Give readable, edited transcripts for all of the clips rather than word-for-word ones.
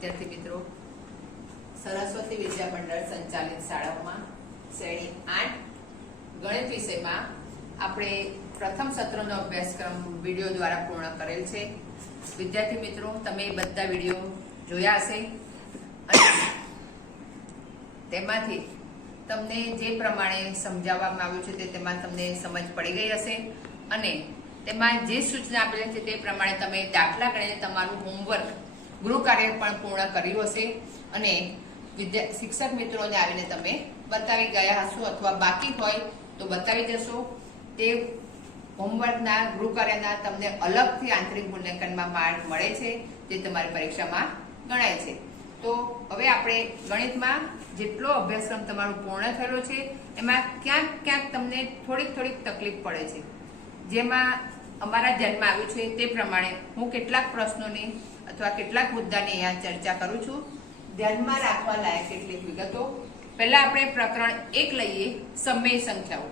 વિદ્યાર્થી મિત્રો, સરસ્વતી વિદ્યા મંડળ સંચાલિત શાળાઓમાં શ્રેણી 8 ગણિત વિષયમાં આપણે પ્રથમ સત્રનો અભ્યાસક્રમ વિડીયો દ્વારા પૂર્ણ કરેલ છે. વિદ્યાર્થી મિત્રો, તમે બધા વિડીયો જોયા હશે અને તેમાંથી તમને જે પ્રમાણે સમજાવવામાં આવ્યું છે તેમાં તમને સમજ પડી ગઈ હશે અને તેમાં જે સૂચના આપેલી છે તે પ્રમાણે તમે દાખલા ગણીને તમારું હોમવર્ક ગૃહ કાર્ય પણ પૂર્ણ કર્યું હશે અને શિક્ષક મિત્રોને આવીને તમે બતાવી ગયા હશો અથવા બાકી હોય તો બતાવી જશો. તે હોમવર્કના ગૃહ કાર્યના તમને અલગથી આંતરિક મૂલ્યાંકનમાં માર્ક મળે છે, જે તમારી પરીક્ષામાં ગણાય છે. તો હવે આપણે ગણિતમાં જેટલો અભ્યાસક્રમ તમારો પૂર્ણ થયેલો છે એમાં ક્યાંક ક્યાંક તમને થોડીક તકલીફ પડે છે, જેમાં અમારા ધ્યાનમાં આવ્યું છે તે પ્રમાણે હું કેટલાક પ્રશ્નોની અથવા કેટલાક મુદ્દાની અહીંયા ચર્ચા કરું છું. ધ્યાનમાં રાખવા લાયક કેટલીક વિગતો. પહેલા આપણે પ્રકરણ 1 લઈએ, સમય સંખ્યાઓ.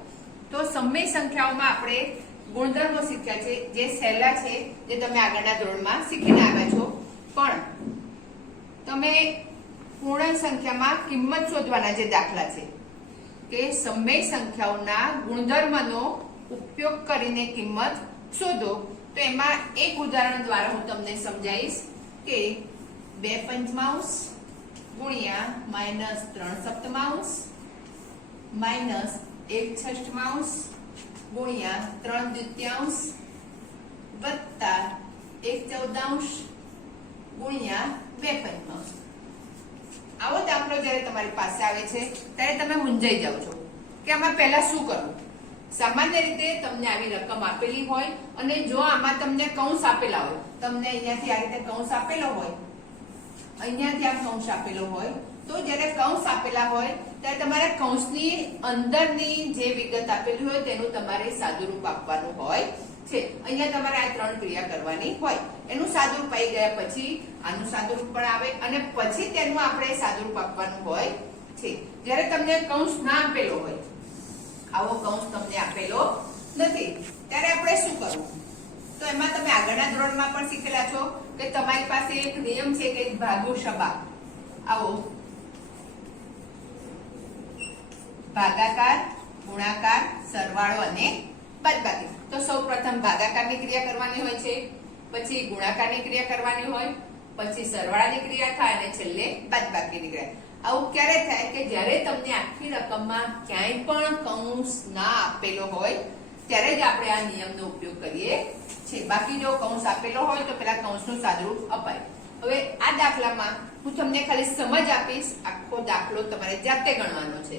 તો સમય સંખ્યાઓમાં આપણે ગુણધર્મો શીખ્યા છે, જે સહેલા છે, જે તમે આગળના ધોરણમાં શીખીને આવ્યા છો. પણ તમે પૂર્ણ સંખ્યામાં કિંમત શોધવાના જે દાખલા છે કે સમય સંખ્યાઓના ગુણધર્મનો ઉપયોગ કરીને કિંમત શોધો, તો એમાં એક ઉદાહરણ દ્વારા હું તમને સમજાવીશ કે 2 પંચમાંશ ગુણ્યા -3 સપ્તમાંશ -1 છઠ્ઠમાંશ ગુણ્યા 3 દ્વિતીયાંશ વત્તા 1 ચૌદાંશ ગુણ્યા 2 પંચમાંશ. આવો દાખલો જ્યારે તમારી પાસે આવે છે ત્યારે તમે મૂંઝાઈ જાવ છો કે આમાં પહેલા શું કરવું. સામાન્ય રીતે તમને આવી રકમ આપેલી હોય અને જો આમાં તમને કૌંસ આપેલા હોય, તમને અહીંયાથી આ રીતે કૌંસ આપેલો હોય, અહીંયાથી આ કૌંસ આપેલો હોય, તો જ્યારે કૌંસ આપેલા હોય ત્યારે તમારે કૌંસની અંદરની જે વિગત આપેલી હોય તેનું તમારે સાદુરૂપ આપવાનું હોય છે. અહીંયા તમારે આ 3 ક્રિયા કરવાની હોય. એનું સાદુરૂપ આવી ગયા પછી આનું સાદુરૂપ પણ આવે અને પછી તેનું આપણે સાદુરૂપ આપવાનું હોય છે. જ્યારે તમને કૌંસ ના આપેલો હોય, આવો કૌંસ તમને આપેલો નથી, ત્યારે આપણે શું કરવું? તો એમાં તમે આગળના ધોરણમાં પણ શીખેલા છો કે તમારી પાસે એક નિયમ છે કે ભાગો શબા. આવો ભાગાકાર, ગુણાકાર, સરવાળો અને બાદબાકી. તો સૌપ્રથમ ભાગાકારની ક્રિયા કરવાની હોય છે, પછી ગુણાકારની ક્રિયા કરવાની હોય, પછી સરવાળાની ક્રિયા થાય અને છેલ્લે બાદબાકીની ક્રિયા. આવું ક્યારે થાય કે જ્યારે તમને આખી રકમમાં ક્યાંય પણ કૌંસ ના આપેલો હોય ત્યારે જ આપણે આ નિયમનો ઉપયોગ કરીએ છીએ. બાકી જો કૌંસ આપેલો હોય તો પેલા કૌંસનું સાદુરૂપ અપાય. હવે આ દાખલામાં હું તમને ખાલી સમજ આપીશ, આખો દાખલો તમારે જાતે ગણવાનો છે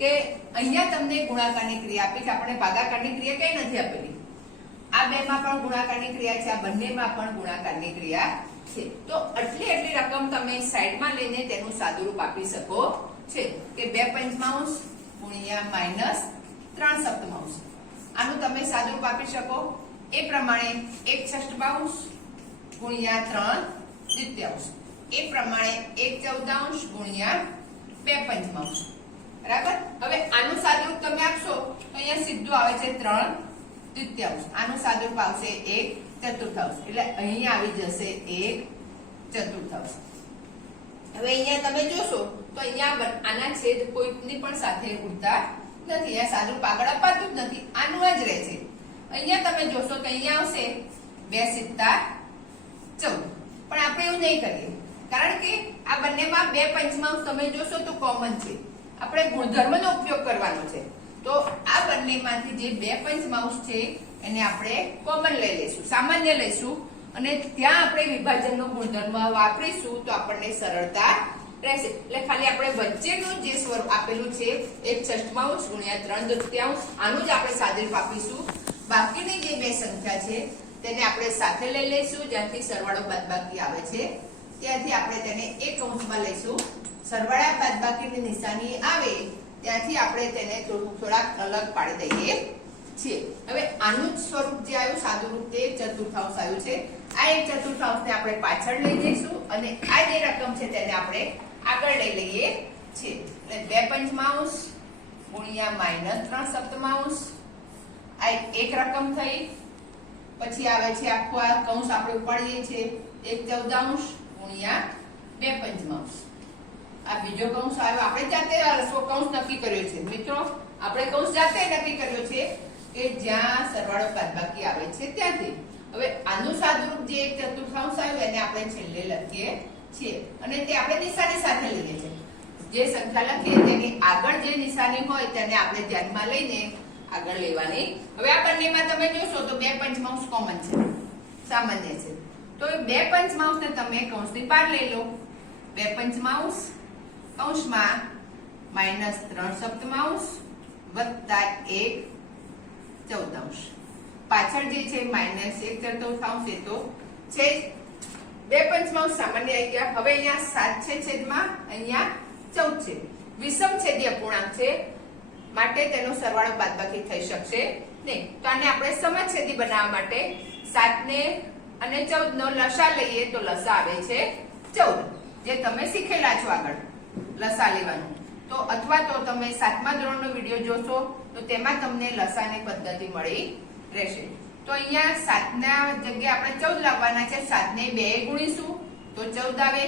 કે અહીંયા તમને ગુણાકારની ક્રિયા આપી છે, આપણે ભાગાકારની ક્રિયા કઈ નથી આપેલી. આ બેમાં પણ ગુણાકારની ક્રિયા છે, આ બંનેમાં પણ ગુણાકારની ક્રિયા છે. તો એટલી રકમ તમે સાઈડમાં લઈને તેનું સાદુરૂપ આપી શકો છે કે 2 પંચમાંશ ગુણ્યા -3 સપ્તમાંશ. આનું તમે સાદુરૂપ આપી શકો. એ પ્રમાણે 1 છઠ્ઠમાંશ ગુણ્યા 3 દ્વિતીયાંશ. એ પ્રમાણે 1 ચૌદાંશ ગુણ્યા 2 પંચમાંશ. બરાબર. હવે આનું સાદુરૂપ તમે આપશો તો અહીંયા સીધું આવે છે 3 દ્વિતીયાંશ. આનું સાદુરૂપ આવશે 1 ચતુર્થાંશ. એટલે અહીંયા આવી જશે 1 ચતુર્થાંશ. હવે અહીંયા તમે જોશો તો અહીંયા આના છેદ કોઈની પણ સાથે ઉડતા નથી. અહીંયા સાદુરૂપ આગળ અપાતું જ નથી, આનું જ રહે છે. અહીંયા તમે જોશો તો અહીંયા આવશે 2 સિત્તા 14. પણ આપણે એવું નહીં કરીએ, કારણ કે આ બંનેમાં 2 પંચમાંશ તમે જોશો તો કોમન છે. આપણે ગુણધર્મનો ઉપયોગ કરવાનો છે. તો આ બંનેમાંથી જે 2 પંચમાંશ છે એને આપણે કોમન લઈ લઈશું, સામાન્ય લઈશું અને ત્યાં આપણે વિભાજનનો ગુણધર્મ વાપરીશું તો આપણને સરળતા રહેશે. એટલે ખાલી આપણે વચ્ચેનું જે સ્વરૂપ આપેલું છે 1 છઠ્ઠમાંશ ગુણ્યા 3 દ્વિતીયાંશ, આનું જ આપણે સાદુરૂપ આપીશું. બાકીની જે 2 સંખ્યા છે તેને આપણે સાથે લઈ લઈશું. જ્યાંથી સરવાળો બાદબાકી આવે છે ત્યાંથી આપણે તેને એક કૌંસમાં લઈશું. સરવાળા બાદબાકીની નિશાની આવે ત્યાંથી આપણે તેને થોડાક અલગ પાડી દઈએ છીએ. હવે આનું જ સ્વરૂપ જે આવ્યું સાદુરૂપ તે ચતુર્થાંશ આવ્યું છે. આ 1 ચતુર્થાંશને આપણે પાછળ લઈ જઈશું અને આ જે રકમ છે તેને આપણે આગળ લઈ લઈએ છીએ. એટલે 2 પંચમાંશ ગુણ્યા -3 સપ્તમાંશ. આ એક રકમ થઈ. પછી આવે છે આખો આ કૌંસ આપણે ઉપાડીએ છીએ 1 ચૌદાંશ ગુણ્યા 2 બીજો કૌંસ આવ્યો, આપણે જાતે કૌંસ નક્કી કર્યો છે મિત્રો, આપણે કૌંસ જાતે નક્કી કર્યો છે કે જ્યાં સરવાળો બાદબાકી આવે છે ત્યાંથી. હવે આનું સાદુરૂપ જે એક ચતુર્થાંશ આવ્યું એને આપણે છેલ્લે લખીએ છીએ અને તે આપણે નિશાની સાથે લઈએ છીએ. જે સંખ્યા લખીએ તેની આગળ જે નિશાની હોય તેને આપણે ધ્યાનમાં લઈને આગળ લેવાની. હવે આ બંનેમાં તમે જોશો તો બે પંચમાંશ કોમન છે, સામાન્ય છે. તો એ બે પંચમાંશને તમે કૌંસની બહાર લઈ લો. બે પંચમાંશ કૌંસમાં -3 સપ્તમાંશ વત્તા 1 ચૌથાંશ. પાછળ જે છે -1 ચતુર્થાંશ એ તો છે જ. બે પંચમાંશ સામાન્ય આવી ગયા. હવે અહીંયા 7 છે છેદમાં અહીંયા 14 છે. વિષમ છેદી અપૂર્ણાંક છે માટે તેનો સરવાળો બાદબાકી થઈ શકશે નહીં. તો આને આપણે સમછેદી બનાવવા માટે 7 ને અને 14 નો લસા લઈએ તો લસા આવે છે 14, જે તમે શીખેલા છો આગળ લસા લેવાનું. તો અથવા તો તમે 7મા ધોરણનો વિડિયો જોશો તો તેમાં તમને લસાની પદ્ધતિ મળી રહેશે. તો અહીંયા 7 ના જગ્યાએ આપણે 14 લાવવાના છે. 7 ને 2 ગુણીશું તો 14 આવે.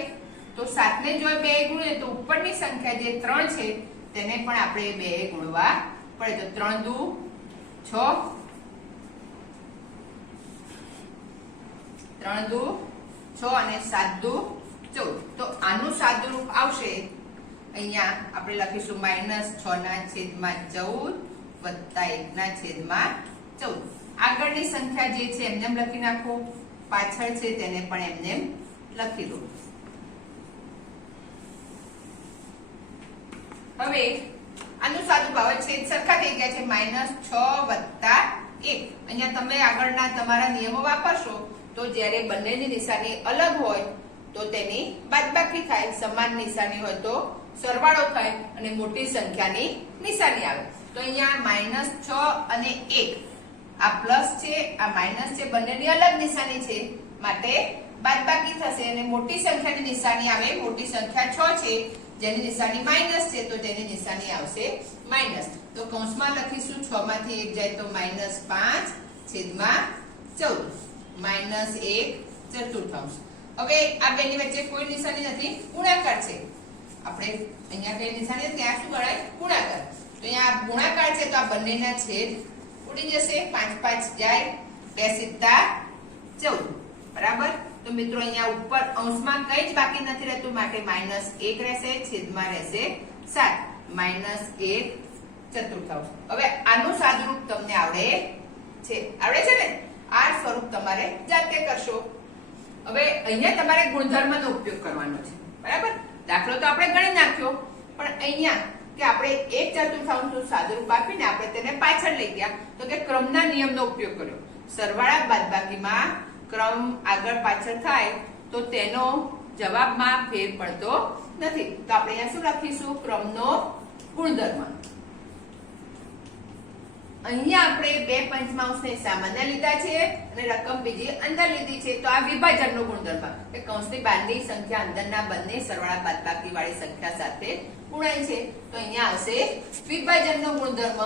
તો 7 ને જો 2 ગુણીએ તો ઉપરની સંખ્યા જે 3 છે તેને પણ આપણે 2 ગુણવા પડે. તો 3 દુ 6, 3 દુ 6 અને 7 દુ 14. તો આનું સાદુરૂપ આવશે અહીંયા આપણે લખીશું -6/14 વત્તા 1/14. આગળની સંખ્યા જે છે એમને લખી નાખો, પાછળ છે તેને પણ એમને લખી દો. હવે આનું સાદું ભાવ છે સરખા થઈ ગયા છે -6 વત્તા 1. અહીંયા તમે આગળના તમારા નિયમો વાપરશો તો જ્યારે બંનેની નિશાની અલગ હોય તો તેની બાદબાકી થાય, સમાન નિશાની હોય તો સરવાળો થાય અને મોટી સંખ્યાની નિશાની આવે. તો અહીંયા -6 અને 1 આ પ્લસ છે આ માઈનસ છે, બંનેની અલગ નિશાની છે માટે બાદબાકી થશે અને મોટી સંખ્યાની નિશાની આવે. મોટી સંખ્યા 6 છે જેની નિશાની માઈનસ છે તો તેની નિશાની આવશે માઈનસ. તો કૌંસમાં લખીશું 6 માંથી 1 જાય તો -5/14 -1 ચતુર્થાંશ. હવે આ બેની વચ્ચે કોઈ નિશાની નથી, ગુણાકાર છે. આપણે અહીંયા કઈ નિશાની નથી, આ શું ગણાય? ગુણાકાર. તો અહીંયા ગુણાકાર છે તો આ બંનેના છેદ ઉડી જશે. 5 5 જાય, 2 * 14 બરાબર. તો મિત્રો અહીંયા ઉપર અંશમાં કઈ જ બાકી નથી રહેતું માટે -1 રહેશે, છેદમાં રહેશે 7 -1 ચતુર્થાંશ. હવે આનું સાદુરૂપ તમને આવડે છે ને? આ સ્વરૂપ તમારે જાતે કરશો. હવે અહીંયા તમારે ગુણધર્મનો ઉપયોગ કરવાનો છે બરાબર. દાખલો તો આપણે ગણી નાખ્યો, પણ અહીંયા કે આપણે 1 ચતુર્થાંશનું સાદુરૂપ આપીને આપણે તેને પાછળ લઈ ગયા તો કે ક્રમના નિયમનો ઉપયોગ કર્યો. સરવાળા બાદબાકીમાં ક્રમ આગળ પાછળ થાય તો તેનો જવાબમાં ફેર પડતો નથી. તો આપણે અહીંયા શું લખીશું? ક્રમનો ગુણધર્મ. અહીંયા આપણે બે પંચમાંશને સામાન્ય લીધા છે અને રકમ બીજી અંદર લીધી છે. તો આ વિભાજનનો ગુણધર્મ કે કૌંસની બહારની સંખ્યા અંદરના બંને સરવાળા બાદબાકી વાળી સંખ્યા સાથે ગુણાય છે. તો અહીંયા આવશે વિભાજનનો ગુણધર્મ.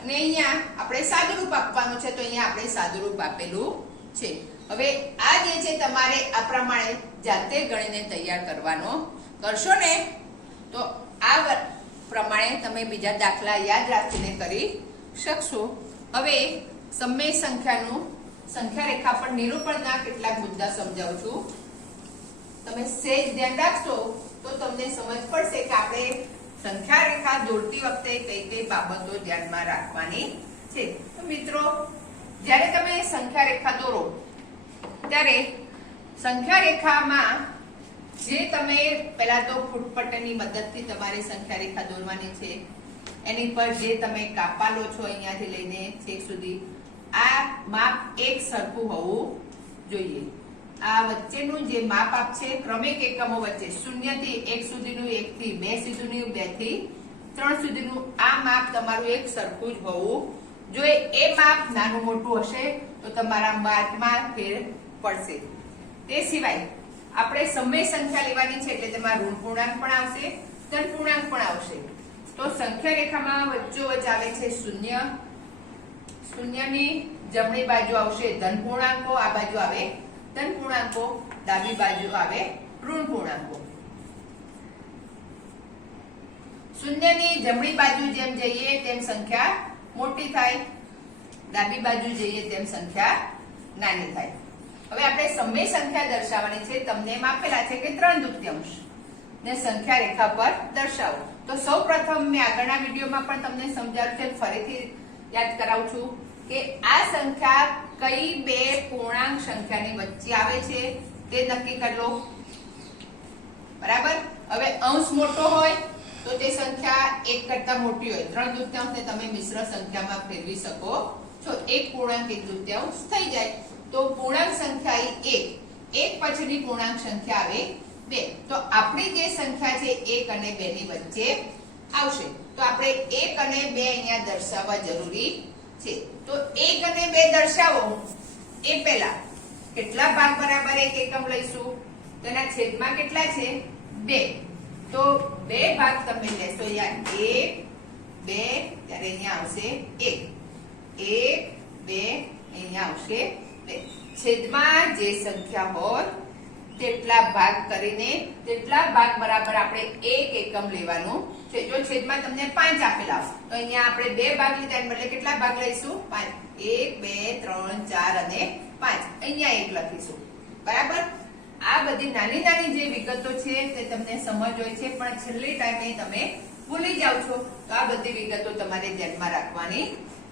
અને અહીંયા આપણે સાદુરૂપ આપવાનું છે તો અહીંયા આપણે સાદુરૂપ આપેલું છે. હવે આ જે છે તમારે આ પ્રમાણે જાતે ગણીને તૈયાર કરવાનો. કરશો ને તો આ પ્રમાણે તમે બીજા દાખલા યાદ રાખીને કરી શકશો. હવે સમય સંખ્યાનું સંખ્યા રેખા પર નિરૂપણના કેટલાક મુદ્દા સમજાવું છું. તમે સહેજ ધ્યાન રાખશો તો તમને સમજ પડશે કે આપણે સંખ્યા રેખા દોરતી વખતે કઈ કઈ બાબતો ધ્યાનમાં રાખવાની છે. તો મિત્રો જ્યારે તમે સંખ્યા રેખા દોરો ત્યારે સંખ્યા રેખામાં જે તમે પહેલા તો ફૂટપટ્ટીની મદદથી તમારી સંખ્યા રેખા દોરવાની છે. એની પર જે તમે કાપા લો છો અહીંયાથી લઈને છેક સુધી આ માપ એક સરખું હોવું જોઈએ. આ વચ્ચેનું જે માપ આપ છે ક્રમિક એકમો વચ્ચે 0 થી 1 સુધીનું, 1 થી 2 સુધીનું, 2 થી 3 સુધીનું આ માપ તમારું એક સરખું જ હોવું જોઈએ. એ માપ નાનું મોટું હશે તો તમારા માર્કમાં ફેર પડશે. તે સિવાય આપણે સમય સંખ્યા લેવાની છે એટલે તેમાં ઋણ પૂર્ણાંક પણ આવશે, ધન પૂર્ણાંક પણ આવશે. તો સંખ્યા રેખામાં વચ્ચોવચ આવે છે 0. 0 ની જમણી બાજુ આવશે ધન પૂર્ણાંકો, આ બાજુ આવે ધન પૂર્ણાંકો, ડાબી બાજુ આવે ઋણ પૂર્ણાંકો. શૂન્યની જમણી બાજુ જેમ જઈએ તેમ સંખ્યા મોટી થાય, ડાબી બાજુ જઈએ તેમ સંખ્યા નાની થાય. હવે આપણે સમય સંખ્યા દર્શાવવાની છે. તમને એમ આપેલા છે કે 3 દૂત્યાંશ ને સંખ્યા રેખા પર દર્શાવો. તો સૌપ્રથમ મેં આગળના વિડીયોમાં પણ તમને સમજાવ્યું છે, ફરીથી યાદ કરાવું છું કે આ સંખ્યા કઈ બે પૂર્ણાંક સંખ્યાની વચ્ચે આવે છે તે નક્કી કરી લો. બરાબર. હવે અંશ મોટો હોય તો તે સંખ્યા 1 કરતા મોટી હોય. 3 દૂત્યાંશને તમે મિશ્ર સંખ્યામાં ફેરવી શકો છો. 1 પૂર્ણાંક 1 દૂત્યાંશ થઈ જાય તો પૂર્ણાંક સંખ્યા 1 પછીની પૂર્ણાંક સંખ્યા આવે 2. તો આપણી જે સંખ્યા છે 1 અને 2 ની વચ્ચે આવશે. તો આપણે 1 અને 2 અહીંયા દર્શાવવા જરૂરી છે. તો 1 અને 2 દર્શાવો એ પહેલા કેટલા ભાગ બરાબર 1 એકમ લઈશું? તેના છેદમાં કેટલા છે? 2. તો 2 ભાગ તમે લેશો. અહીંયા 1 2 ત્યારે અહીંયા આવશે 1 1 2 અહીંયા આવશે 2. છેદમાં જે સંખ્યા હોય તેટલા ભાગ કરીને તેટલા ભાગ બરાબર આપણે 1 એકમ લેવાનું છે. જો છેદમાં તમને 5 આપેલા હોય તો અહીંયા આપણે 2 ભાગ લીધા એના બદલે કેટલા ભાગ લઈશું? 5. 1 2 3 4 અને 5. અહીંયા 1 લખીશું. બરાબર. આ બધી નાની નાની જે વિગતો છે તે તમને સમજ હોય છે, પણ છેલ્લી ટાઈમે તમે ભૂલી જાવ છો. તો આ બધી વિગતો તમારે ધ્યાનમાં રાખવાની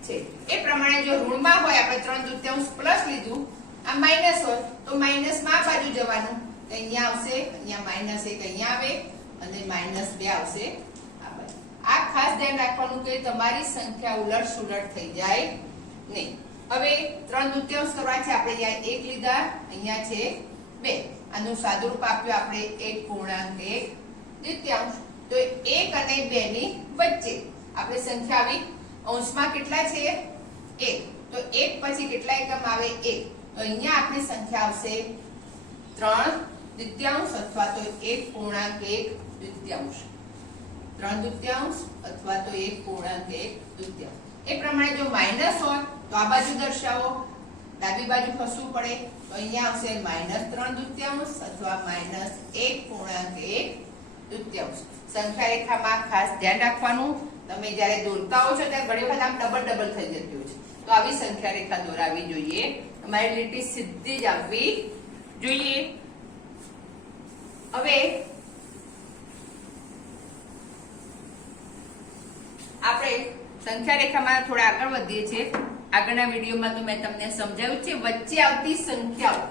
છે. એ પ્રમાણે જો ઋણમાં હોય, આપણે 3 દૂત્યાંશ પ્લસ લીધું, આ માઈનસ હોય તો માઈનસ માં આ બાજુ જવાનું. તો અહીંયા આવશે, અહીંયા -1 અહીંયા આવે અને -2 આવશે આ બાજુ. આ ખાસ ધ્યાન રાખવાનું કે તમારી સંખ્યા ઉલટ સુલટ થઈ જાય નહીં. હવે 3 દૂત્યાંશ કરવા છે. આપણે અહીંયા 1 લીધા, અહીંયા છે 2. આનું સાદુરૂપ આપ્યું આપણે 1 પૂર્ણાંક 1 દ્વિતીયાંશ. તો 1 અને 2 ની વચ્ચે આપણે સંખ્યા આવી. અંશમાં કેટલા છે? 1. તો 1 પછી કેટલા એકમ આવે? 1. તો અહીંયા આપણી સંખ્યા આવશે 3 દ્વિતીયાંશ અથવા તો 1 પૂર્ણાંક 1 દ્વિતીયાંશ. 3 દ્વિતીયાંશ અથવા તો 1 પૂર્ણાંક 1 દ્વિતીયાંશ. એ પ્રમાણે જો માઈનસ હોય તો આ બાજુ દર્શાવો, ડાબી બાજુ ખસવું પડે. તો અહીંયા આવશે -3 દ્વિતીયાંશ અથવા -1 પૂર્ણાંક 1 દ્વિતીયાંશ. સંખ્યા રેખામાં ખાસ ધ્યાન રાખવાનું, તમે જ્યારે દોરતા હો છો ત્યારે ઘણી વખત આમ ડબલ થઈ જતી હોય છે. તો આવી સંખ્યા રેખા દોરાવી જોઈએ. તમારી લીટી સીધી જ આવવી જોઈએ. હવે આપણે સંખ્યા રેખામાં થોડા આગળ વધીએ છીએ. આગળના વિડીયોમાં તો મેં તમને સમજાવ્યું છે વચ્ચે આવતી સંખ્યાઓ,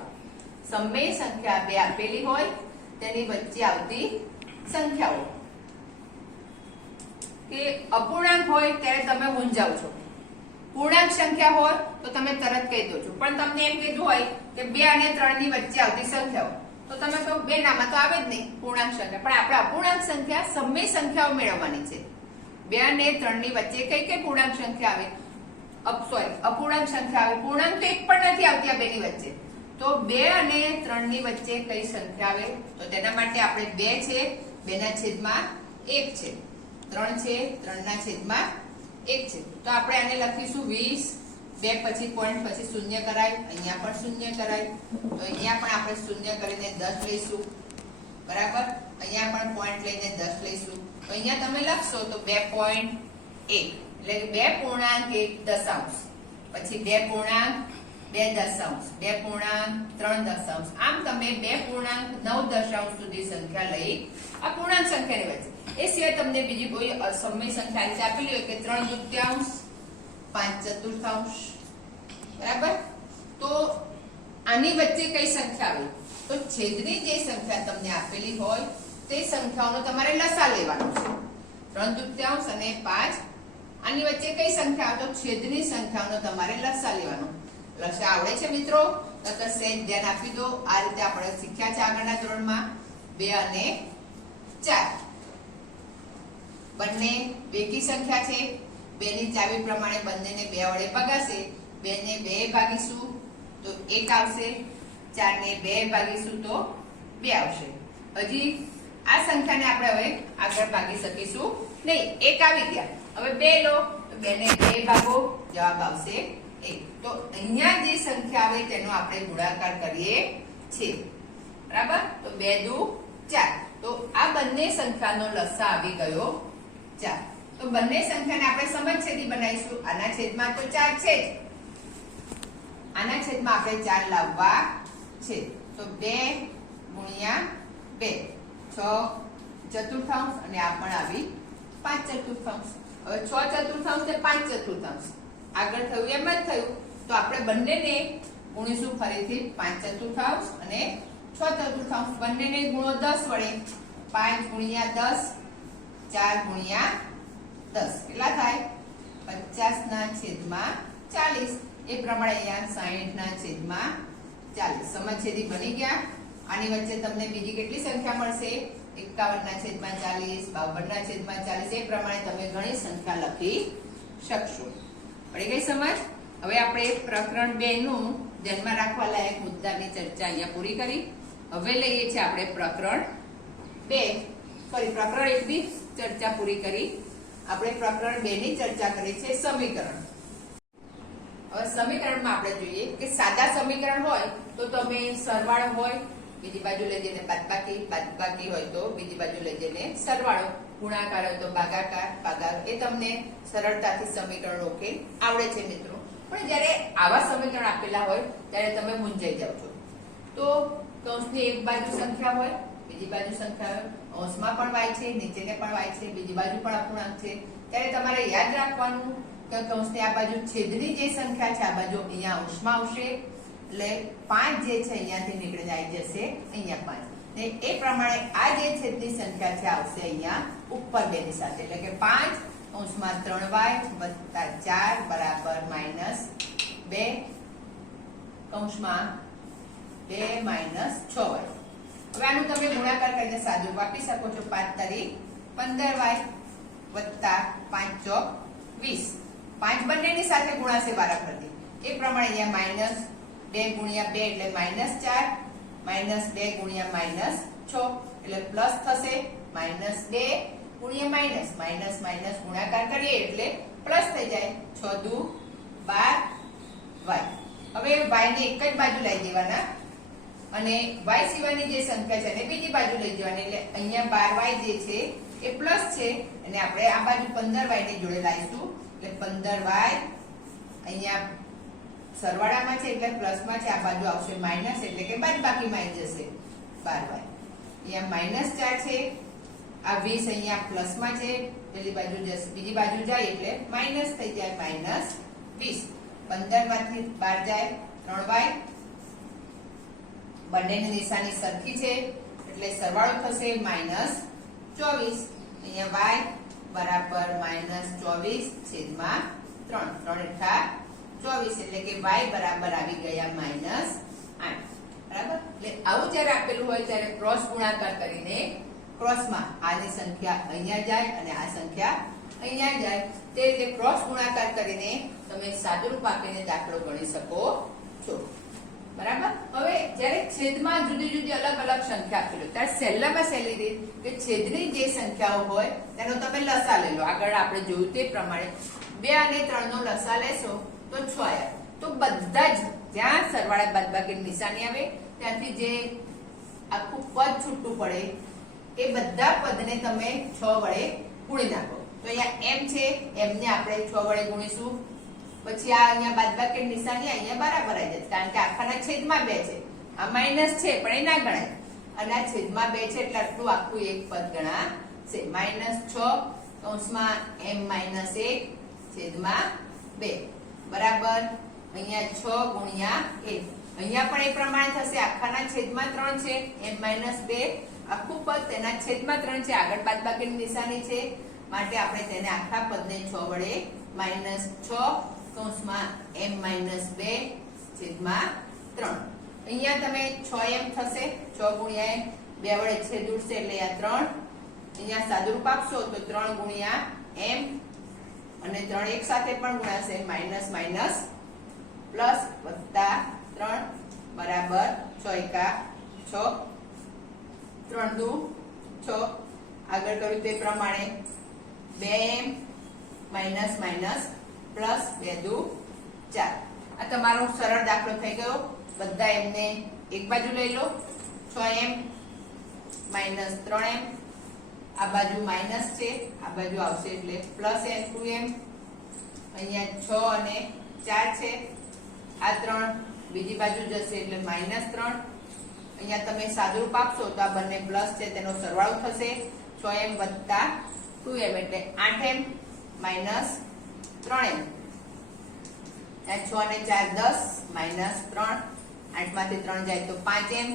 સમય સંખ્યા 2 આપેલી હોય તેની વચ્ચે આવતી સંખ્યાઓ કે અપૂર્ણાંક હોય ત્યારે તમે મૂંઝાવ છો, પૂર્ણાંક સંખ્યા હોય તો તમે તરત કહી દો છો. પણ તમને એમ કીધું હોય કે 2 અને 3 ની વચ્ચે આવતી સંખ્યાઓ તો તમે કહો 2 નામાં તો આવે જ નહીં પૂર્ણાંક સંખ્યા. પણ આપણે અપૂર્ણાંક સંખ્યા સમય સંખ્યાઓ મેળવવાની છે. 2 અને 3 ની વચ્ચે કઈ કઈ પૂર્ણાંક સંખ્યા આવે? અપૂર્ણાંક સંખ્યા આવે. પૂર્ણાંક તો એક પણ નથી આવતી આ 2 ની વચ્ચે. તો 2 અને 3 ની વચ્ચે કઈ સંખ્યા આવે? તો તેના માટે આપણે 2 છે 2 ના છેદમાં 1 છે, 3 છે 3 ના છેદમાં 1 છે. તો આપણે આને લખીશું 20. 2 પછી પોઈન્ટ પછી શૂન્ય કરાય, અહીંયા પણ શૂન્ય કરાય. તો અહીંયા પણ આપણે શૂન્ય કરીને 10 લઈશું. બરાબર. અહીંયા પણ પોઈન્ટ લઈને 10 લઈશું. તો અહીંયા તમે લખશો તો 2.1 એટલે 2 પૂર્ણાંક 1 દશાંશ, પછી 2 પૂર્ણાંક 2 દશાંશ, 2 પૂર્ણાંક 3 દશાંશ. આમ તમે 2 પૂર્ણાંક 9 દશાંશ સુધી સંખ્યા લઈ આ પૂર્ણાંક સંખ્યાની વચ્ચે. એ સિવાય તમને બીજી કોઈ સમય સંખ્યા રીતે આપેલી હોય કે 3 દૂત્યાંશ 5 ચતુર્થાંશ. બરાબર. તો આની વચ્ચે કઈ સંખ્યા આવે? તો છેદની જે સંખ્યા તમને આપેલી હોય તે સંખ્યાઓનો તમારે લસા લેવાનો છે. 3 દૂત્યાંશ અને 5. આની વચ્ચે કઈ સંખ્યા આવે? તો છેદની સંખ્યાઓનો તમારે લસા લેવાનો. લસા આવડે છે મિત્રો? તો સહેજ ધ્યાન આપી દો. આ રીતે આપણે શીખ્યા છે આગળના ધોરણમાં. 2 અને 4 બંને બેકી સંખ્યા છે. 2 ની ચાવી પ્રમાણે બંનેને 2 વડે ભાગાશે. 2 ને 2 ભાગીશું તો 1 આવશે. 4 ને 2 ભાગીશું તો 2 આવશે. હજી આ સંખ્યાને આપણે હવે આગળ ભાગી શકીશું નહીં. 1 આવી ગયા. હવે 2 લો તો 2 ને 2 ભાગો, જવાબ આવશે 1. તો અહીંયા જે સંખ્યા આવે તેનો આપણે ગુણાકાર કરીએ છીએ, બરાબર. તો 2 દુ 4. તો આ બંને સંખ્યાનો લસા આવી ગયો 4. તો બંને સંખ્યાને આપણે સમછેદી બનાવીશું. આના છેદમાં તો 4 છે જ, આના છેદમાં આપણે 4 લાવવા છે. તો 2 ગુણ્યા 2 6 ચતુર્થાંશ અને આ પણ આવી 5 ચતુર્થાંશ. હવે 6 ચતુર્થાંશ ને 5 ચતુર્થાંશ આગળ થયું એમ જ થયું. તો આપણે બંનેને ગુણીશું ફરીથી 5 ચતુર્થાંશ અને 6 ચતુર્થાંશ. બંનેને ગુણો 10 વડે. 5 ગુણ્યા 10 4 ગુણ્યા 10 કેટલા થાય? 50 ના છેદમાં 40. એ પ્રમાણે અહીંયા 60 ના છેદમાં 40 સમછેદી બની ગયા. આની વચ્ચે તમને બીજી કેટલી સંખ્યા મળશે? 51 ના છેદમાં 40, 52 ના છેદમાં 40. એ પ્રમાણે તમે ઘણી સંખ્યા લખી શકશો. પડી ગઈ સમજ? હવે આપણે પ્રકરણ 2 નું ધ્યાનમાં રાખવા લાયક મુદ્દાની ચર્ચા અહીંયા પૂરી કરી. હવે લઈએ છીએ આપણે પ્રકરણ 2. સોરી, પ્રકરણ 1 ની ચર્ચા પૂરી કરી. આપણે પ્રકરણ 2 ની ચર્ચા કરી છે સમીકરણ. હવે સમીકરણમાં આપણે જોઈએ કે સાદા સમીકરણ હોય તો તમે સરવાળો હોય બીજી બાજુ લઈ જઈને બાદબાકી, બાદબાકી હોય તો બીજી બાજુ લઈ જઈને સરવાળો, ગુણાકાર હોય તો ભાગાકાર, એ તમને સરળતાથી સમીકરણ ઉકેલ આવડે છે મિત્રો. પણ જ્યારે આવા સમીકરણ આપેલા હોય ત્યારે તમે મૂંઝાઈ જાવ છો. તો કૌંસની એક બાજુ સંખ્યા હોય, બીજી બાજુ સંખ્યા હોય, કૌંસમાં પણ y છે, નીચેને પણ y છે, બીજી બાજુ પણ અપૂર્ણાંક છે. ત્યારે તમારે યાદ રાખવાનું કે કૌંસની આ બાજુ છેદની જે સંખ્યા છે આ બાજુ અહીંયા અંશમાં આવશે. એટલે 5 જે છે અહીંયાથી નીકળીને આવી જશે અહીંયા 5. ને એ પ્રમાણે આ જે છેદની સંખ્યા છે આવશે અહીંયા ઉપર 2 ની સાથે. એટલે કે 5 કૌંસમાં 3y વત્તા 4 બરાબર -2 કૌંસમાં 2 - 6y. હવે આનું તમે ગુણાકાર કરીને સાદું આપી શકો છો. 5 તારી 15y વત્તા 5 ચોક 20. 5 બંનેની સાથે ગુણાશે વારાફરતી. એ પ્રમાણે અહીંયા -2 ગુણ્યા 2 એટલે -4, -2 ગુણ્યા -6 એટલે પ્લસ થશે. -2 ગુણ્યા માઇનસ, માઇનસ ગુણાકાર કરીએ એટલે પ્લસ થઈ જાય. 6 દુ 12y. હવે y ને એક જ બાજુ લઈ જવાના અને y સિવાયની જે સંખ્યા છે એને બીજી બાજુ લઈ જવાની. એટલે અહીંયા 12y જે છે એ પ્લસ છે અને આપણે આ બાજુ 15y ની જોડે લાવીશું. એટલે 15y અહીંયા સરવાળામાં છે એટલે પ્લસમાં છે, આ બાજુ આવશે માઇનસ એટલે કે બાદબાકીમાં આવી જશે 12y. અહીંયા -4 છે, આ 20 અહીંયા પ્લસમાં છે, પેલી બાજુ જશે બીજી બાજુ જાય એટલે માઇનસ થઈ જાય -20. 15 માંથી 12 જાય 3y. બંનેની નિશાની સરખી છે એટલે સરવાળો થશે -24. અહીંયા y બરાબર -24 છેદમાં 3. 3 × 24 એટલે કે y બરાબર આવી ગયા -8. બરાબર. એટલે આવું જ્યારે આપેલું હોય ત્યારે ક્રોસ ગુણાકાર કરીને ક્રોસમાં આની સંખ્યા અહીંયા જાય અને આ સંખ્યા અહીંયા જાય તે રીતે ક્રોસ ગુણાકાર કરીને તમે સાદુરૂપ આપીને દાખલો ગણી શકો છો. બરાબર. હવે જ્યારે છેદમાં જુદી જુદી અલગ અલગ સંખ્યા આપેલી ત્યારે સહેલામાં સહેલી રીત કે છેદની જે સંખ્યાઓ હોય તેનો તમે લસા લઈ લો. આગળ આપણે જોયું તે પ્રમાણે 2 અને 3 નો લસા લેશો તો 6 આવે. તો બધા જ જ્યાં સરવાળા બાદબાકીની નિશાની આવે ત્યાંથી જે આખું પદ છૂટું પડે એ બધા પદને તમે 6 વડે ગુણી નાખો. તો અહીંયા m છે, m ને આપણે 6 વડે ગુણીશું. પછી આ અહીંયા બાદબાકી નિશાની અહીંયા બરાબર આવી જશે કારણ કે આખાના છેદમાં 2 છે. આ માઈનસ છે પણ એ ના ગણાય અને આ છેદમાં 2 છે એટલે આટલું આખું એક પદ ગણાશે. -6 કૌંસમાં m-1 છેદમાં 2 બરાબર અહીંયા 6 ગુણ્યા 1. અહીંયા પણ એ પ્રમાણે થશે. આખાના છેદમાં 3 છે, m-2 આખું પદ તેના છેદમાં 3 છે, આગળ બાદબાકીની નિશાની છે માટે આપણે તેને આખા પદને 6 વડે -6 કૌંસમાં m-2 છેદમાં 3. અહીંયા તમે 6m થશે. 6 ગુણ્યા 2 વડે છેદ ઉડશે એટલે આ 3. અહીંયા સાદુરૂપ આપશો તો 3 ગુણ્યા m અને 3 એક સાથે પણ ગુણાશે. માઇનસ માઇનસ પ્લસ વત્તા 3 બરાબર 6 એકા 6, 3 દુ 6. આગળ કર્યું તે પ્રમાણે 2m માઇનસ માઇનસ પ્લસ 2 દુ 4. આ તમારો સરળ દાખલો થઈ ગયો. બધા એમને એક બાજુ લઈ લો. 6m માઇનસ 3m, આ બાજુ માઇનસ છે, આ બાજુ આવશે એટલે પ્લસ 2m. અહીંયા 6 અને 4 છે, આ 3 બીજી બાજુ જશે એટલે માઇનસ 3. અહીંયા તમે સાદુરૂપ આપશો તો આ બંને પ્લસ છે તેનો સરવાળો થશે 6m વત્તા 2m એટલે 8m માઇનસ 3m. 6 અને 4 10 માઇનસ 3, 8 માંથી 3 જાય તો 5m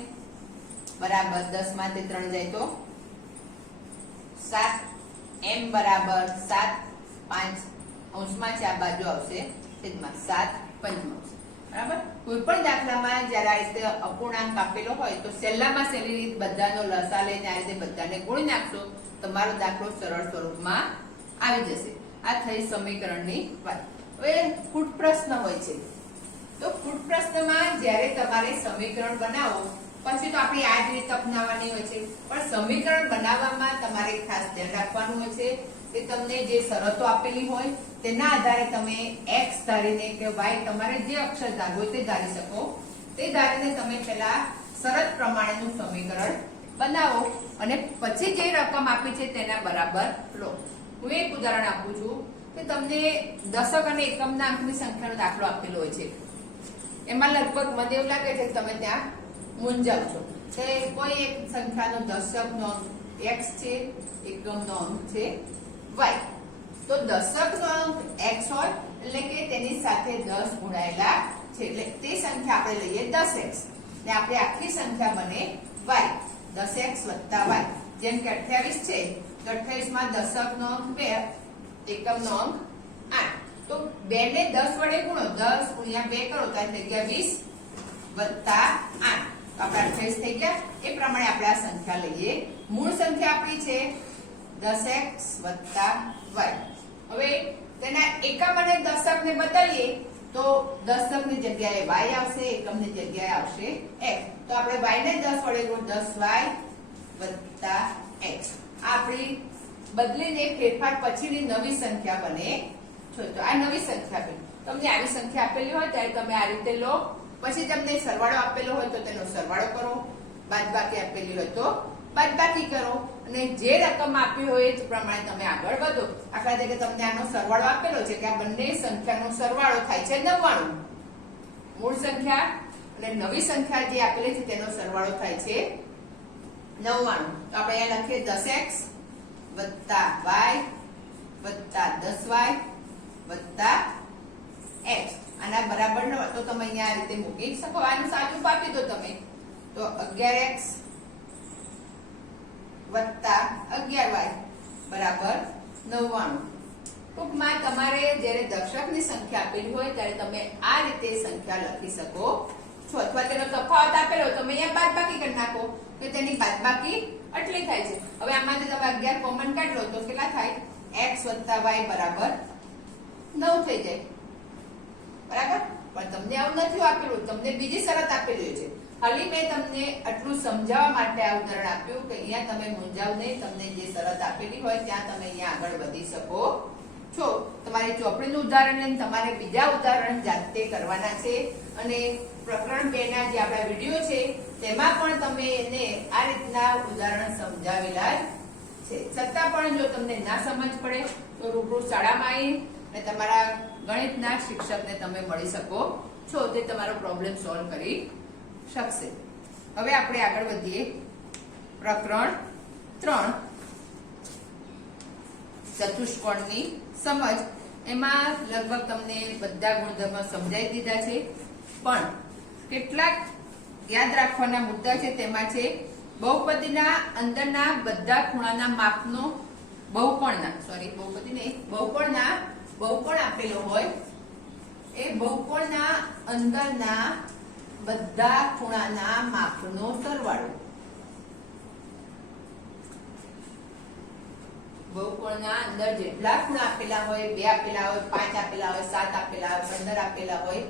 બરાબર 10 માંથી 3 જાય તો 7m બરાબર 7. 5 અંશમાં છે, આ બાજુ આવશે છેદમાં 7 પંચમાંશ. બરાબર. કોઈ પણ દાખલામાં જ્યારે આ રીતે અપૂર્ણાંક આપેલો હોય તો સહેલામાં સહેલી રીત બધાનો લસા લઈને આ રીતે બધાને ગુણી નાખશો, તમારો દાખલો સરળ સ્વરૂપમાં આવી જશે. આ થઈ સમીકરણની વાત. હવે કૂટ પ્રશ્ન હોય છે, તો કૂટ પ્રશ્નમાં જ્યારે તમારે સમીકરણ બનાવો પછી તો આપણે આ જ રીત અપનાવવાની હોય છે, પણ સમીકરણ બનાવવામાં તમારે ખાસ ધ્યાન રાખવાનું હોય છે કે તમને જે શરતો આપેલી હોય તેના આધારે તમે x ધારીને કે y તમારે જે અક્ષર ધારવું હોય તે ધારી શકો. તે ધારીને તમે પહેલા શરત પ્રમાણેનું સમીકરણ બનાવો અને પછી જે રકમ આપી છે તેના બરાબર લો. હું એક ઉદાહરણ આપું છું કે તમને દશક અને એકમના અંકની સંખ્યાનો દાખલો આપેલો હોય છે. એમાં લગભગ મને એવું લાગે છે કે તમે ત્યાં મૂંઝાવ છો કે કોઈ એક સંખ્યાનો દશકનો અંક x છે, એકમનો અંક છે y. તો દશકનો અંક x હોય એટલે કે તેની સાથે 10 ગુણાયેલા છે એટલે તે સંખ્યા આપણે લઈએ 10x ને આપણે આખી સંખ્યા બને y. 10x + y જેમ કે 28 છે તો 28 માં દશકનો અંક 2, એકમનો અંક 8. તો 2 ને 10 વડે ગુણો, 10 ગુણ્યા 2 કરો તો થઈ ગયા 20 વત્તા 8 તો આપણા 28 થઈ ગયા. એ પ્રમાણે આપણે આ સંખ્યા લઈએ. મૂળ સંખ્યા આપણી છે 10x + y. હવે તેના એકમ અને દશકને બદલીએ તો દશકની જગ્યાએ y આવશે, એકમની જગ્યાએ આવશે x. તો આપણે y ને 10 વડે ગુણો 10y + x. આપણી બદલીને ફેરફાર પછીની નવી સંખ્યા બને છે. તો આ નવી સંખ્યા આપેલી, તમને આવી સંખ્યા આપેલી હોય ત્યારે તમે આ રીતે લો. પછી તમને સરવાળો આપેલો હોય તો તેનો સરવાળો કરો, બાદબાકી આપેલી હોય તો બાદબાકી કરો અને જે રકમ આપી હોય એ પ્રમાણે તમે આગળ વધો. દાખલા તરીકે તમને આનો સરવાળો આપેલો છે કે આ બંને સંખ્યાનો સરવાળો થાય છે 99. મૂળ સંખ્યા અને નવી સંખ્યા જે આપેલી છે તેનો સરવાળો થાય છે 99. તો આપણે અહીંયા લખીએ 10x + y + 10y + x. આના બરાબર તો તમે અહીંયા આ રીતે મૂકી શકો. આનું સાચું આપી દો તમે તો 11x + 11y બરાબર 99. ટૂંકમાં તમારે જ્યારે દશકની સંખ્યા આપેલી હોય ત્યારે તમે આ રીતે સંખ્યા લખી શકો છો. અથવા તેનો તફાવત આપેલો તમે અહીંયા બાદબાકી કરી નાખો કે તેની બાદબાકી આટલી થાય છે. હવે આમાંથી તમે 11 કોમન કાઢ લો તો કેટલા થાય? x + y બરાબર 9 થઈ જાય. બરાબર. પણ તમને આવું નથી આપેલું, તમને બીજી શરત આપેલી છે. ખાલી મેં તમને આટલું સમજાવવા માટે આ ઉદાહરણ આપ્યું કે અહીંયા તમે મૂંઝાવ નહીં. તમને જે શરત આપેલી હોય ત્યાં તમે અહીંયા આગળ વધી શકો છો. તમારી ચોપડીનું ઉદાહરણ લઈને તમારે બીજા ઉદાહરણ જાતે કરવાના છે અને પ્રકરણ 2 ના જે આપણા વિડીયો છે તેમાં પણ તમે એને આ રીતના ઉદાહરણ સમજાવેલા છે. છતાં પણ જો તમને ના સમજ પડે તો રૂબરૂ શાળામાં આવી અને તમારા ગણિતના શિક્ષકને તમે મળી શકો છો. તે તમારો પ્રોબ્લેમ સોલ્વ કરી શકશે. હવે આપણે આગળ વધીએ. પ્રકરણ 3 ચતુષ્કોણની સમજ. એમાં લગભગ તમને બધા ગુણધર્મો સમજાવી દીધા છે, પણ કેટલાક યાદ રાખવાના મુદ્દા છે. તેમાં છે બહુપદીના અંદરના બધા ખૂણાના માપનો બહુકોણ આપેલો હોય એ બહુકોણના અંદરના બધા ખૂણાના માપનો સરવાળો. બહુકોણના અંદર જેટલા ખૂણા આપેલા હોય, 2 આપેલા હોય, 5 આપેલા હોય, 7 આપેલા હોય, 15 આપેલા હોય,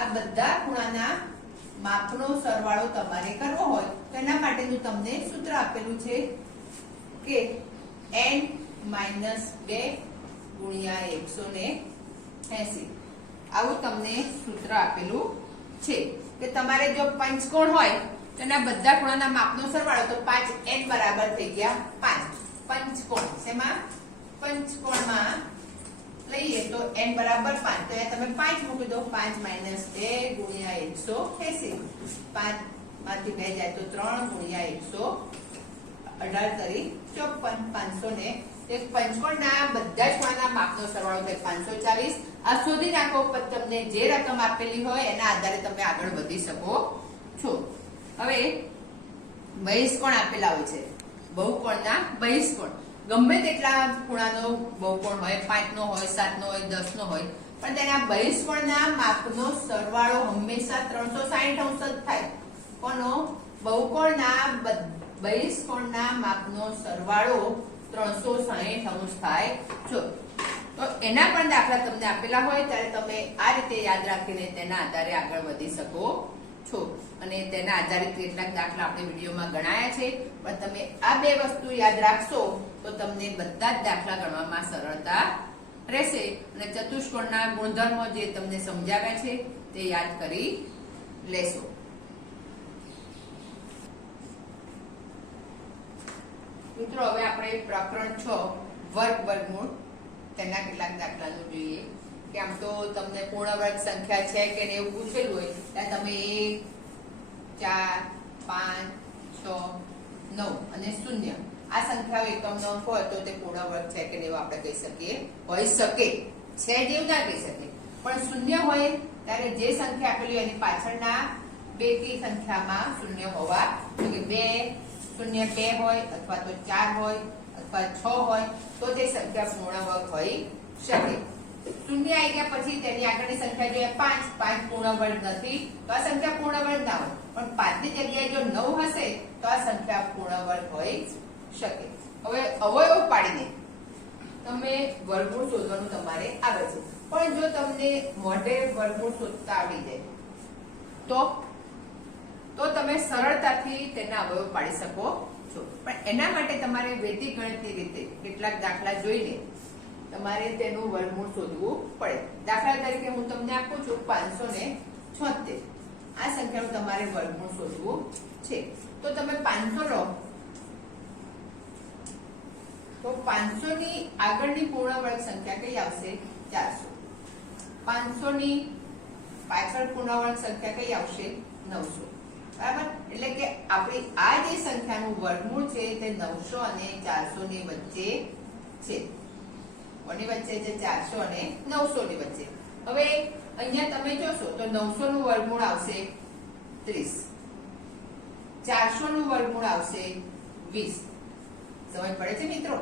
આ બધા ખૂણાના માપનો સરવાળો તમારે કરવો હોય તો એના માટેનું તમને સૂત્ર આપેલું છે કે n - 2 × 180. આવું તમને સૂત્ર આપેલું છે કે તમારે જો પંચકોણ હોય તો એના બધા ખૂણાના માપનો સરવાળો તો 5n બરાબર થઈ ગયા 5 પંચકોણ શેમાં પંચકોણમાં લઈએ તો n બરાબર 5 તો અહીંયા તમે 5 મૂકી દો 5 2 ગુણ્યા 180 5 માંથી 2 જાય તો 3 ગુણ્યા 118 તરી 54 500 ને એક પંચકોણના બધા જ ખૂણાના માપનો સરવાળો થાય 540 આ શોધી નાખો પછી તમને જે રકમ આપેલી હોય એના આધારે તમે આગળ વધી શકો છો હવે બહિષ્કોણ આપેલા હોય છે બહુકોણના બહિષ્કોણ ગમે તેટલા ખૂણાનો બહુકોણ હોય 5 નો હોય 7 નો હોય 10 નો હોય પણ તેના બહિષ્કોણના માપનો સરવાળો હંમેશા 360 અંશ જ થાય કોનો બહુકોણના બહિષ્કોણના માપનો સરવાળો 360 અંશ થાય છો તો એના પણ દાખલા તમને આપેલા હોય ત્યારે તમે આ રીતે યાદ રાખીને તેના આધારે આગળ વધી શકો છો અને તેના આધારિત કેટલાક દાખલા આપણે વિડીયોમાં ગણાયા છે પણ તમે આ બે વસ્તુ યાદ રાખશો તો તમને બધા જ દાખલા ગણવામાં સરળતા રહેશે અને ચતુષ્કોણના ગુણધર્મો જે તમને સમજાવ્યા છે તે યાદ કરી લેશો મિત્રો હવે આપણે પ્રકરણ 6 વર્ગ વર્ગમૂળ તેના કેટલાક દાખલાનું જોઈએ કે આમ તો તમને પૂર્ણ વર્ગ સંખ્યા છે કે એવું પૂછેલું હોય ત્યાં તમે 1 4 5 6 9 અને 0 આ સંખ્યાઓ એકમનો અંક હોય તો તે પૂર્ણ વર્ગ છે કે એવું આપણે કહી શકીએ હોઈ શકે છે જેવું ના કહી શકીએ પણ 0 હોય ત્યારે જે સંખ્યા આપેલી એની પાછળના બેકી સંખ્યામાં 0 હોવા જોઈએ 2 0 2 હોય અથવા તો 4 હોય અથવા 6 હોય તો તે સંખ્યા પૂર્ણ વર્ગ હોઈ શકે 0 આવી ગયા પછી તેની આગળની સંખ્યા જોઈએ 5 5 પૂર્ણ વર્ગ નથી તો આ સંખ્યા પૂર્ણ વર્ગ ના હોય પણ 5 ની જગ્યાએ જો 9 હશે તો આ સંખ્યા પૂર્ણ વર્ગ હોઈ શકે હવે અવયવ પાડીને તમે વર્ગમૂળ શોધવાનું તમારે આવે છે પણ જો તમને મોઢે વર્ગમૂળ શોધતા આવડી જાય તો તમે સરળતાથી તેના અવયવ પાડી શકો છો પણ એના માટે તમારે વૈદિક ગણિતની રીતે કેટલાક દાખલા જોઈને તમારે તેનું વર્ગમૂળ શોધવું પડે દાખલા તરીકે હું તમને આપું છું 576 આ સંખ્યાનું તમારે વર્ગમૂળ શોધવું છે તો તમે 500 લો તો 500 ની આગળની પૂર્ણ વર્ગ સંખ્યા કઈ આવશે 400 500 ની પાછળ પૂર્ણ વર્ગ સંખ્યા કઈ આવશે 900 બરાબર એટલે કે આપણી આ જે સંખ્યાનું વર્ગમૂળ છે તે 900 અને 400 ની વચ્ચે છે કોની વચ્ચે છે 400 અને 900 ની વચ્ચે હવે અહીંયા તમે જોશો તો 900 નું વર્ગમૂળ આવશે 30 400 નું વર્ગમૂળ આવશે 20 સમજ પડે છે મિત્રો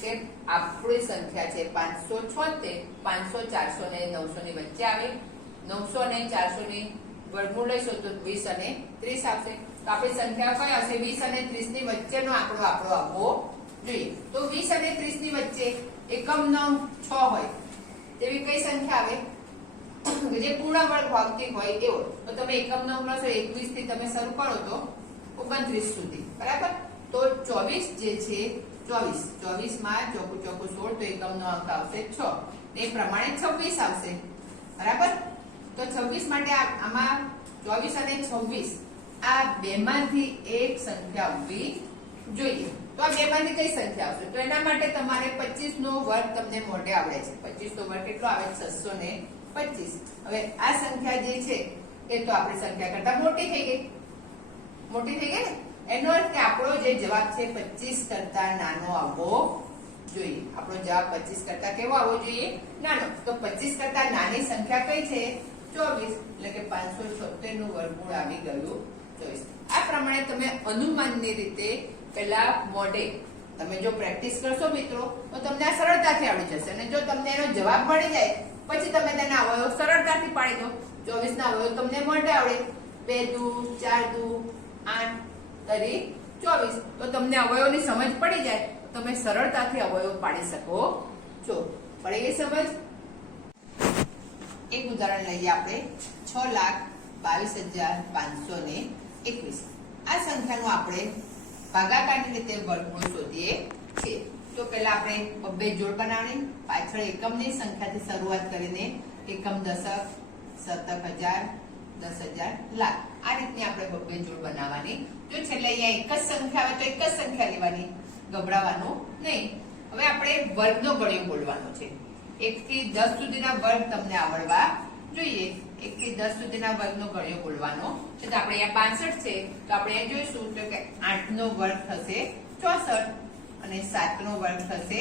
કે આપણી સંખ્યા છે 576 500 400 અને 900 ની વચ્ચે આવે 900 અને 400 ની વર્ગમૂળ લઈશું તો 20 અને 30 આવશે તો આપણી સંખ્યા કઈ હશે 20 અને 30 ની વચ્ચેનો આંકડો આપણો આવવો જોઈએ તો 20 અને 30 ની વચ્ચે એકમનો અંક 6 હોય તેવી કઈ સંખ્યા આવે જે પૂર્ણ વર્ગ ભાગતી હોય એવો તો તમે એકમનો અંક લેશો 21 થી તમે શરૂ કરો તો 29 સુધી બરાબર તો 24 જે છે 24 માં ચોકુ 16 તો એકમનો અંક આવશે 6 એ પ્રમાણે 26 આવશે બરાબર તો 26 માટે આમાં 24 અને 26 આ બેમાંથી એક સંખ્યા આવવી જોઈએ તો આ બેમાંથી કઈ સંખ્યા આવશે તો એના માટે તમારે 25 નો વર્ગ તમને મોઢે આવડે છે 25 નો વર્ગ કેટલો આવે 625 હવે આ સંખ્યા જે છે એ તો આપણી સંખ્યા કરતા મોટી થઈ ગઈ ને એનો અર્થ કે આપણો જે જવાબ છે 25 કરતા નાનો આવવો જોઈએ આપણો જવાબ 25 કરતા કેવો આવવો જોઈએ નાનો તો 25 કરતા નાની સંખ્યા કઈ છે 24 એટલે કે 576 નું વર્ગમૂળ આવી ગયું 24 આ પ્રમાણે તમે અનુમાનની રીતે પહેલા મોઢે તમે જો પ્રેક્ટિસ કરશો મિત્રો તો તમને આ સરળતાથી આવડી જશે અને જો તમને એનો જવાબ મળી જાય પછી તમે તેના અવયવ સરળતાથી પાડી દો 24 ના અવયવ તમને મોઢે આવડે 2 દુ 4 દુ 8 તરી 24 તો તમને અવયવની સમજ પડી જાય તો તમે સરળતાથી અવયવ પાડી શકો છો પડી ગઈ સમજ એક ઉદાહરણ લઈએ આપણે 6,22,521 આ સંખ્યાનું આપણે ભાગાકારની રીતે વર્ગમૂળ શોધીએ છીએ તો પહેલા આપણે બબ્બે જોડ બનાવવાની પાછળ એકમની સંખ્યાથી શરૂઆત કરીને એકમ દશક, શતક, હજાર, 10,000, લાખ. આ રીતની આપણે બબ્બે જોડ બનાવવાની. જો છેલ્લે અહીંયા એક જ સંખ્યા આવે તો એક જ સંખ્યા લેવાની, ગભરાવાનું નહીં. હવે આપણે વર્ગનો ગણ્યો બોલવાનો છે. 1 થી 10 સુધીના વર્ગ તમને આવડવા જોઈએ. 1 થી 10 સુધીના વર્ગનો ગણ્યો બોલવાનો છે. તો આપણે અહીંયા 65 છે, તો આપણે અહીંયા જોઈશું તો કે 8 નો વર્ગ થશે 64 અને 7 નો વર્ગ થશે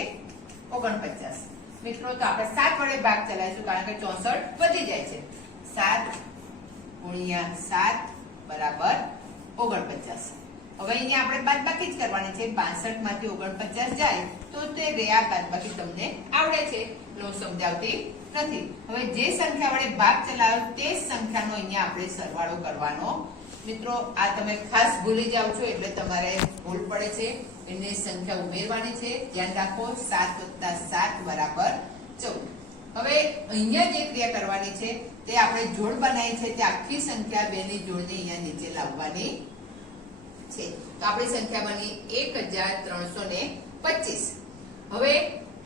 49. મિત્રો તો આપણે 7 વડે ભાગ ચલાવીશું કારણ કે 64 વધી જાય છે. 7 ગુણ્યા 7 બરાબર 49. હવે અહીંયા આપણે બાદબાકી જ કરવાની છે. 62 માંથી 49 જાય તો તે આ બાદબાકી તમને આવડે છે, લો સમજાવતી નથી. હવે જે સંખ્યા વડે ભાગ ચલાવ્યો તે સંખ્યાનો અહીંયા આપણે સરવાળો કરવાનો. મિત્રો આ તમે ખાસ ભૂલી જાવ છો એટલે તમારે ભૂલ પડે છે. એની સંખ્યા ઉમેરવાની છે. ધ્યાન રાખો 7 + 7 બરાબર 14. હવે અહીંયા જે ક્રિયા કરવાની છે તે આપણે જોડ બનાવી છે તે આખી સંખ્યા 2 ની જોડને અહીંયા નીચે લાવવાની છે. તો આપણી સંખ્યા બની 1325. હવે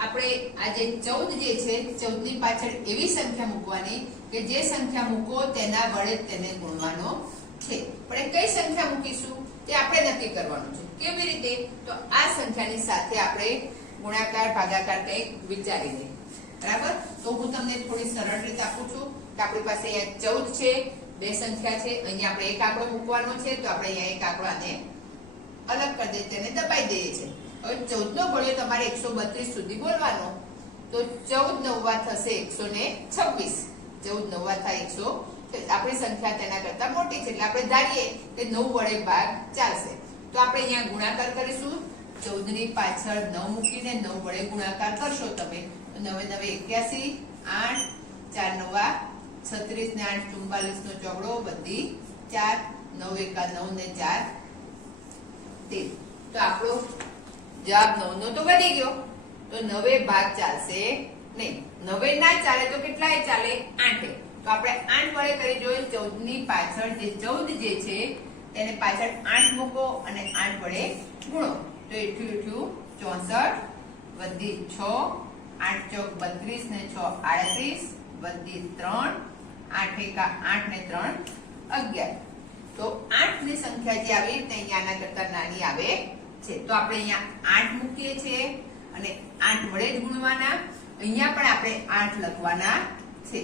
આપણે આ જે 14 જે છે 14 ની પાછળ એવી સંખ્યા મૂકવાની કે જે સંખ્યા મૂકો તેના વડે તેને ગુણવાનો છે. પણ કઈ સંખ્યા મૂકીશું તે આપણે નક્કી કરવાનું છે. કેવી રીતે? તો આ સંખ્યાની સાથે આપણે ગુણાકાર ભાગાકાર કંઈક વિચારીને. બરાબર? તો હું તમને થોડી સરળ રીત આપું છું કે આપણી પાસે અહીંયા 14 છે, બે સંખ્યા છે, અહીંયા આપણે એક આંકડો મૂકવાનો છે તો આપણે અહીંયા એક આંકડો આને અલગ કરી દઈએ, તેને દબાઈ દઈએ છીએ. હવે 14 નો ગણ્યો તમારે 132 સુધી બોલવાનો. તો 14 9 થશે 126. 14 9 થાય 100. આપણી સંખ્યા તેના કરતા મોટી છે એટલે આપણે ધારીએ કે 9 વડે ભાગ ચાલશે. તો આપણે અહીંયા ગુણાકાર કરીશું. 14 ની પાછળ 9 મૂકીને 9 વડે ગુણાકાર કરશો તમે તો 9 9 81, 8 4 9 36 ને 8 44 નો ચોગડો બધી 4, 9 એકા 9 ને 4 13. તો આપણો જવાબ 9 નો તો વધી ગયો. તો 9 ભાગ ચાલશે નહીં. 9 ના ચાલે તો કેટલાય ચાલે? 8. તો આપણે 8 વડે કરી જોઈએ. 14 ની પાછળ જે 14 જે છે તેને પાછળ 8 મૂકો અને 8 વડે ગુણો. તો 8 × 8 = 64 વધી 6, 8 ચોક 32 ને 6 38 વધી 3, 8 એકા 8 ને 3 11. તો 8 ની સંખ્યા જે આવી તે અહીંયા આના કરતા નાની આવે છે. તો આપણે અહીંયા 8 મૂકીએ છીએ અને 8 વડે જ ગુણવાના. અહીંયા પણ આપણે 8 લખવાના છે.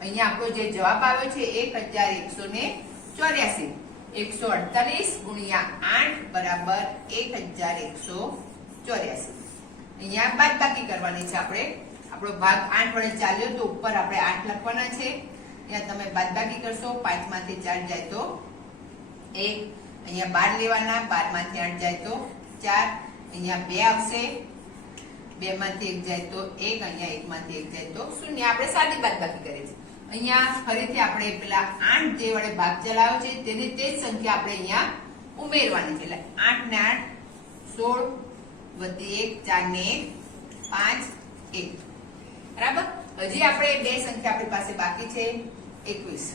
અહીંયા આપણો જે જવાબ આવ્યો છે 1184. 148 ગુણ્યા 8 બરાબર 1184. અહીંયા બાદબાકી કરવાની છે આપણે. આપણો ભાગ 8 વડે ચાલ્યો તો ઉપર આપણે 8 લખવાના છે. અહીંયા તમે બાદબાકી કરશો. 5 માંથી 4 જાય તો 1. અહીંયા 12 લેવાના. 12 માંથી 8 જાય તો 4. અહીંયા 2 આવશે. 2 માંથી 1 જાય તો 1. અહીંયા 1 માંથી 1 જાય તો 0. આપણે સાદી બાદબાકી કરીએ છીએ. અહીંયા ફરીથી આપણે પેલા 8 જે વડે ભાગ ચલાવ્યો છે તેની તે જ સંખ્યા આપણે અહીંયા ઉમેરવાની છે. એટલે 8 ને 8 16 વધી 1 4 ને 1 5 1. બરાબર? હજી આપણે બે સંખ્યા આપણી પાસે બાકી છે 21.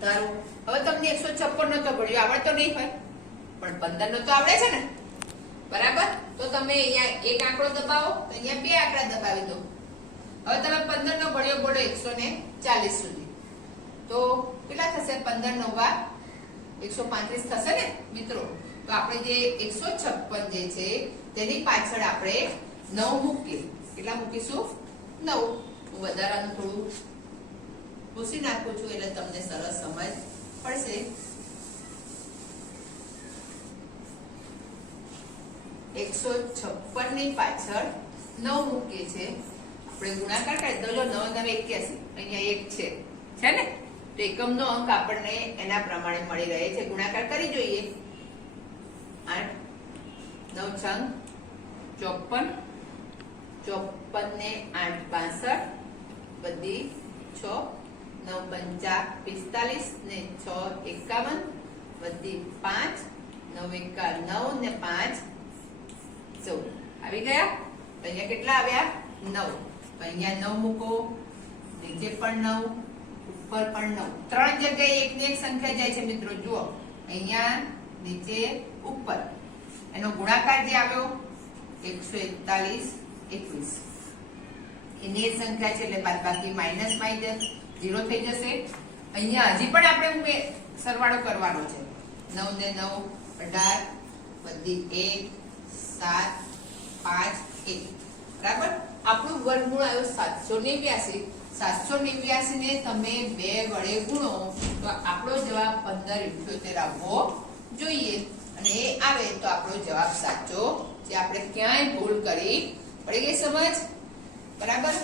તારું હવે તમને 156 નો તો ગણ્યો આવડતો નહીં હોય પણ 15 નો તો આવડે છે ને. બરાબર? તો તમે અહીંયા એક આંકડો દબાવો તો અહીંયા બે આંકડા દબાવી દો. હવે તમે 15 નો ગણ્યો બોલો 140 સુધી. તો કેટલા થશે? 15 × 9 135 થશે ને મિત્રો. તો આપણે જે 156 જે છે તેની પાછળ આપણે 9 મૂકીએ. કેટલા મૂકીશું? 9. હું વધારાનું થોડું ભૂસી નાખું છું એટલે તમને સરસ સમજ પડશે. 156 ની પાછળ 9 મૂકીએ છે. આપણે ગુણાકાર કરી દો. 9 × 9 = 81. અહીંયા 1 છે ને? તો એકમનો અંક આપણને એના પ્રમાણે મળી રહે છે. ગુણાકાર કરી જોઈએ. 8 9 × 6 54. 54 ને 8 62 બધી 6. 9 × 5 45 ને 6 51 બધી 5. 9 × 9 ને 5 14. આવી ગયા? અહીંયા કેટલા આવ્યા? 9. તો અહીંયા 9 મૂકો. નીચે પણ 9, ઉપર પણ 9. ત્રણ જગ્યાએ એક ની એક સંખ્યા જાય છે મિત્રો. જુઓ અહીંયા, નીચે, ઉપર. એનો ગુણાકાર જે આવ્યો 141 21. એની એ સંખ્યા છે એટલે બાદબાકી માઇનસ માઇનસ 0 થઈ જશે. અહીંયા હજી પણ આપણે સરવાળો કરવાનો છે. 9 ને 9 18 બધી 1 7 5 1 બરાબર. આપણું વર્ગમૂળ આવ્યો 789. 789 ને તમે 2 વડે ગુણો તો આપણો જવાબ 1578 આવવો જોઈએ અને એ આવે તો આપણો જવાબ સાચો છે. આપણે ક્યાંય ભૂલ કરી પડી ગઈ સમજ બરાબર.